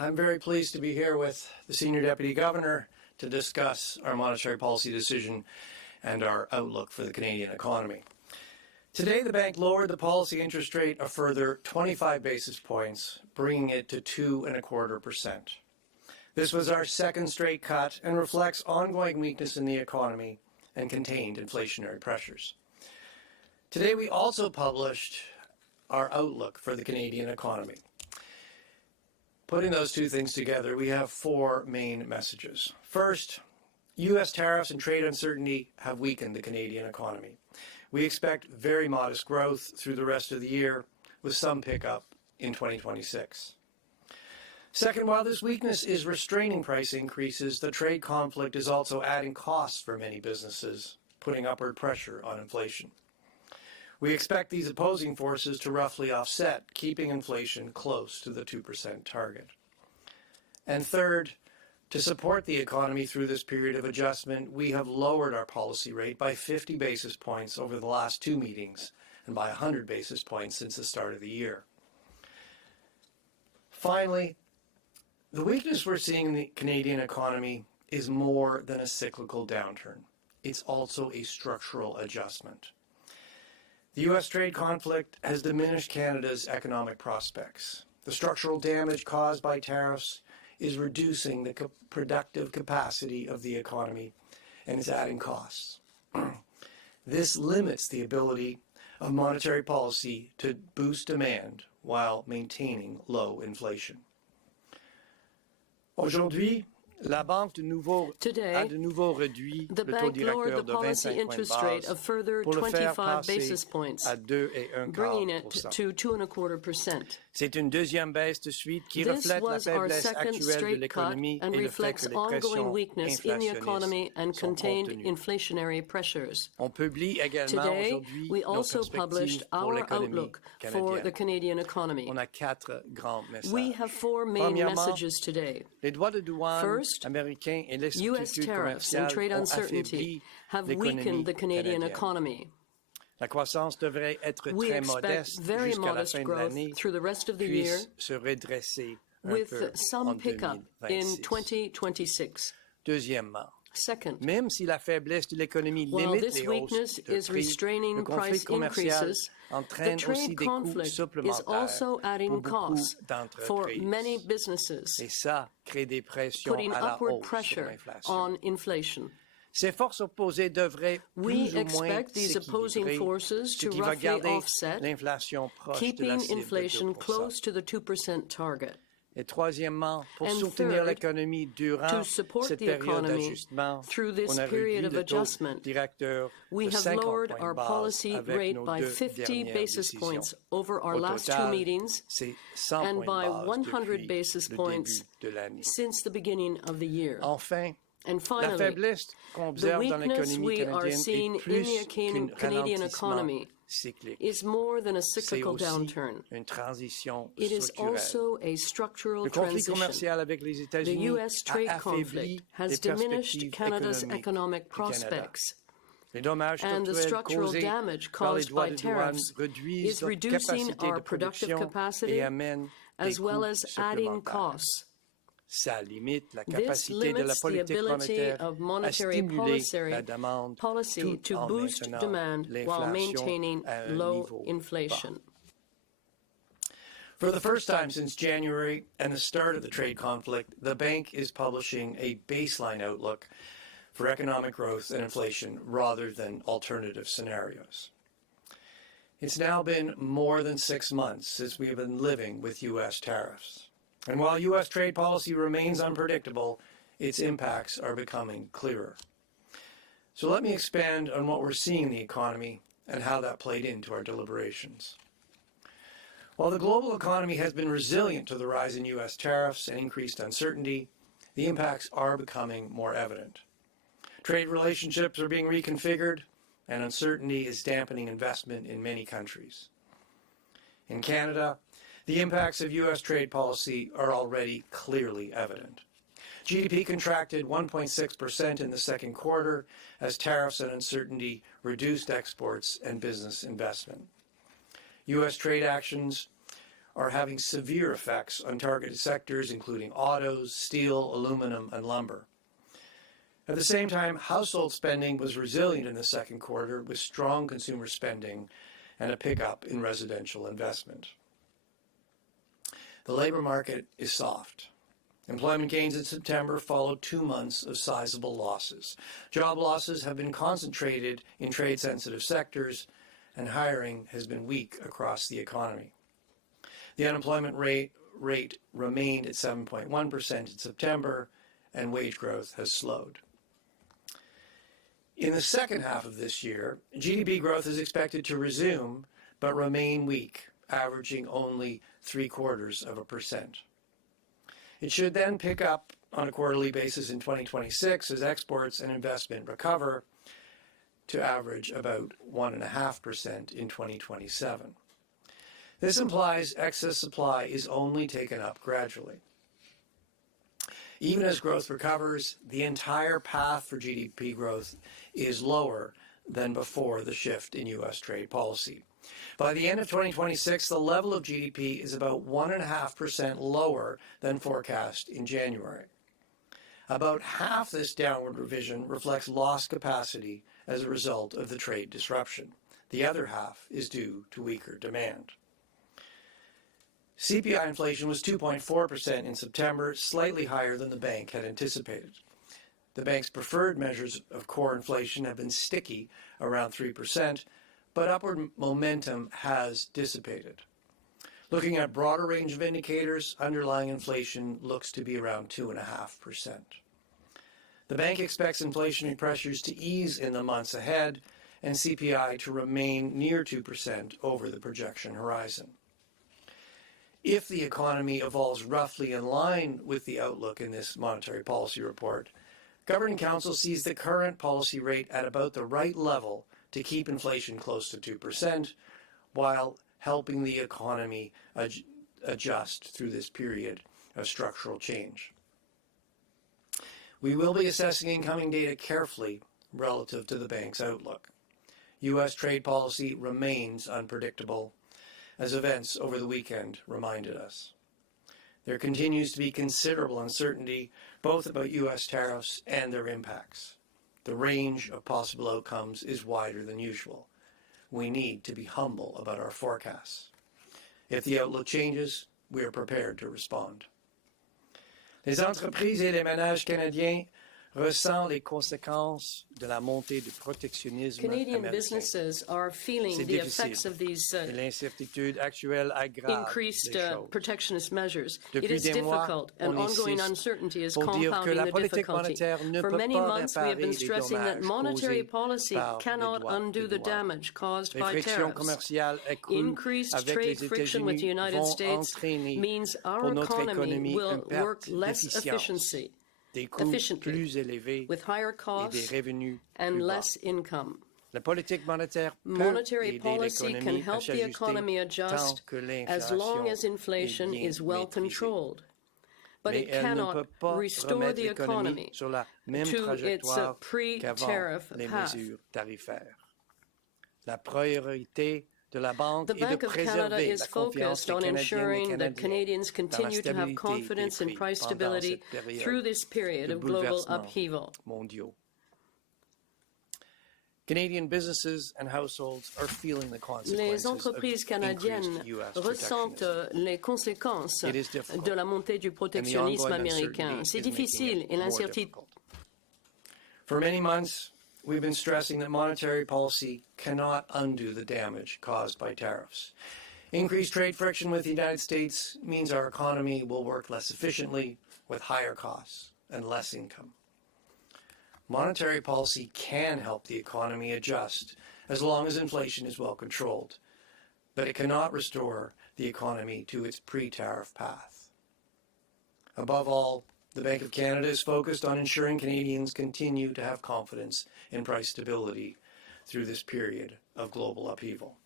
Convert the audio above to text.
I'm very pleased to be here with the Senior Deputy Governor to discuss our monetary policy decision and our outlook for the Canadian economy. Today, the bank lowered the policy interest rate a further 25 basis points, bringing it to 2.25%. This was our second straight cut and reflects ongoing weakness in the economy and contained inflationary pressures. Today, we also published our outlook for the Canadian economy. Putting those two things together, we have four main messages. First, U.S. tariffs and trade uncertainty have weakened the Canadian economy. We expect very modest growth through the rest of the year, with some pickup in 2026. Second, while this weakness is restraining price increases, the trade conflict is also adding costs for many businesses, putting upward pressure on inflation. We expect these opposing forces to roughly offset, keeping inflation close to the 2% target. And third, to support the economy through this period of adjustment, we have lowered our policy rate by 50 basis points over the last two meetings and by 100 basis points since the start of the year. Finally, the weakness we're seeing in the Canadian economy is more than a cyclical downturn. It's also a structural adjustment. The U.S. trade conflict has diminished Canada's economic prospects. The structural damage caused by tariffs is reducing the productive capacity of the economy and is adding costs. This limits the ability of monetary policy to boost demand while maintaining low inflation. Aujourd'hui, la banque de nouveau a de nouveau réduit le taux directeur de 25 points de base pour le faire passer à 2,25%. Bringing it to 2.25%. C'est une deuxième baisse de suite qui reflète la faiblesse actuelle de l'économie et le fait que les pressions inflationnistes sont contenues. On publie également aujourd'hui nos perspectives pour l'économie canadienne. On a quatre grands messages. We have four main messages today. Les droits de douane First, américains et les U.S. tariffs and trade uncertainty have weakened the Canadian economy. La croissance devrait être très modeste jusqu'à la fin de l'année, puis se redresser un peu en 2026. Deuxièmement, Second, même si la faiblesse de l'économie limite les hausses de prix, le conflit commercial entraîne aussi des coûts supplémentaires pour beaucoup d'entreprises. Et ça crée des pressions à la hausse sur l'inflation. Ces forces opposées devraient plus ou moins s'équilibrer, ce qui va garder l'inflation proche de la cible de 2%. Et troisièmement, pour soutenir l'économie durant cette période d'ajustement, on a réduit le taux directeur de 50 points de base avec nos deux dernières décisions. Au total, c'est 100 points de base depuis le début de l'année. Enfin, la faiblesse qu'on observe dans l'économie canadienne est plus qu'un ralentissement cyclique. is more than a cyclical C'est aussi downturn. une transition It is structurelle. also a structural Le conflit transition. commercial avec les The États-Unis U.S. trade a affaibli conflict has les diminished perspectives Canada's économiques economic du Canada. prospects, Les dommages and the structurels structural causés damage par les caused droits by de douane tariffs réduisent is notre reducing capacité our de productive production capacity et amènent des as well coûts as adding supplémentaires. costs. Ça limite la This capacité de la limits the politique ability monétaire of à monetary stimuler la policy demande tout to en boost maintenant demand while l'inflation maintaining à un low niveau inflation. bas. For the first time since January and the start of the trade conflict, the bank is publishing a baseline outlook for economic growth and inflation rather than alternative scenarios. It's now been more than 6 months since we have been living with U.S. tariffs. And while U.S. trade policy remains unpredictable, its impacts are becoming clearer. So let me expand on what we're seeing in the economy and how that played into our deliberations. While the global economy has been resilient to the rise in U.S. tariffs and increased uncertainty, the impacts are becoming more evident. Trade relationships are being reconfigured, and uncertainty is dampening investment in many countries. In Canada, the impacts of U.S. trade policy are already clearly evident. GDP contracted 1.6% in the second quarter as tariffs and uncertainty reduced exports and business investment. U.S. trade actions are having severe effects on targeted sectors, including autos, steel, aluminum, and lumber. At the same time, household spending was resilient in the second quarter, with strong consumer spending and a pickup in residential investment. The labor market is soft. Employment gains in September followed 2 months of sizable losses. Job losses have been concentrated in trade-sensitive sectors, and hiring has been weak across the economy. The unemployment rate remained at 7.1% in September, and wage growth has slowed. In the second half of this year, GDP growth is expected to resume, but remain weak, averaging only 0.75%. It should then pick up on a quarterly basis in 2026 as exports and investment recover to average about 1.5% in 2027. This implies excess supply is only taken up gradually. Even as growth recovers, the entire path for GDP growth is lower than before the shift in U.S. trade policy. By the end of 2026, the level of GDP is about 1.5% lower than forecast in January. About half this downward revision reflects lost capacity as a result of the trade disruption. The other half is due to weaker demand. CPI inflation was 2.4% in September, slightly higher than the bank had anticipated. The bank's preferred measures of core inflation have been sticky, around 3%, but upward momentum has dissipated. Looking at a broader range of indicators, underlying inflation looks to be around 2.5%. The bank expects inflationary pressures to ease in the months ahead and CPI to remain near 2% over the projection horizon. If the economy evolves roughly in line with the outlook in this monetary policy report, Governing Council sees the current policy rate at about the right level to keep inflation close to 2%, while helping the economy adjust through this period of structural change. We will be assessing incoming data carefully relative to the bank's outlook. U.S. trade policy remains unpredictable, as events over the weekend reminded us. There continues to be considerable uncertainty both about U.S. tariffs and their impacts. The range of possible outcomes is wider than usual. We need to be humble about our forecasts. If the outlook changes, we are prepared to respond. Les entreprises et les ménages canadiens ressentent les conséquences de la montée du protectionnisme Canadian américain. businesses are feeling the effects of these L'incertitude actuelle aggrave increased les choses. protectionist measures. It Depuis is des mois, difficult, and on ongoing insiste uncertainty is pour dire que compounding la the politique difficulty. monétaire ne For peut many pas months, we have been réparer les stressing that dommages monetary causés policy par les cannot droits undo de the douane. damage caused Les by frictions tariffs. commerciales accrues Increased avec trade les friction with the États-Unis United vont States entraîner means our pour notre economy économie will une work perte less d'efficience, des coûts efficiently, plus élevés with higher et des costs revenus and plus bas. less income. La politique monétaire peut Monetary aider policy can l'économie à help the s'ajuster economy tant adjust que as long as l'inflation inflation est bien is well maîtrisée. controlled. But Mais it elle ne cannot peut pas restore remettre the l'économie economy sur la même to its trajectoire qu'avant pre-tariff les path. mesures tarifaires. La priorité de la Banque The est de Bank of Canada préserver is la confiance focused des on Canadiennes et ensuring that Canadiens Canadians dans la continue to have stabilité confidence des in prix price pendant stability cette période through this period de of global bouleversements upheaval. mondiaux. Canadian businesses and households are feeling the Les consequences entreprises of canadiennes increased U.S. ressentent protectionism. les conséquences It is difficult, de la montée du and the protectionnisme ongoing américain. uncertainty C'est is making difficile it et more l'incertitude. difficult. For many months, we've been stressing that monetary policy cannot undo the damage caused by tariffs. Increased trade friction with the United States means our economy will work less efficiently with higher costs and less income. Monetary policy can help the economy adjust as long as inflation is well controlled, but it cannot restore the economy to its pre-tariff path. Above all, the Bank of Canada is focused on ensuring Canadians continue to have confidence in price stability through this period of global upheaval.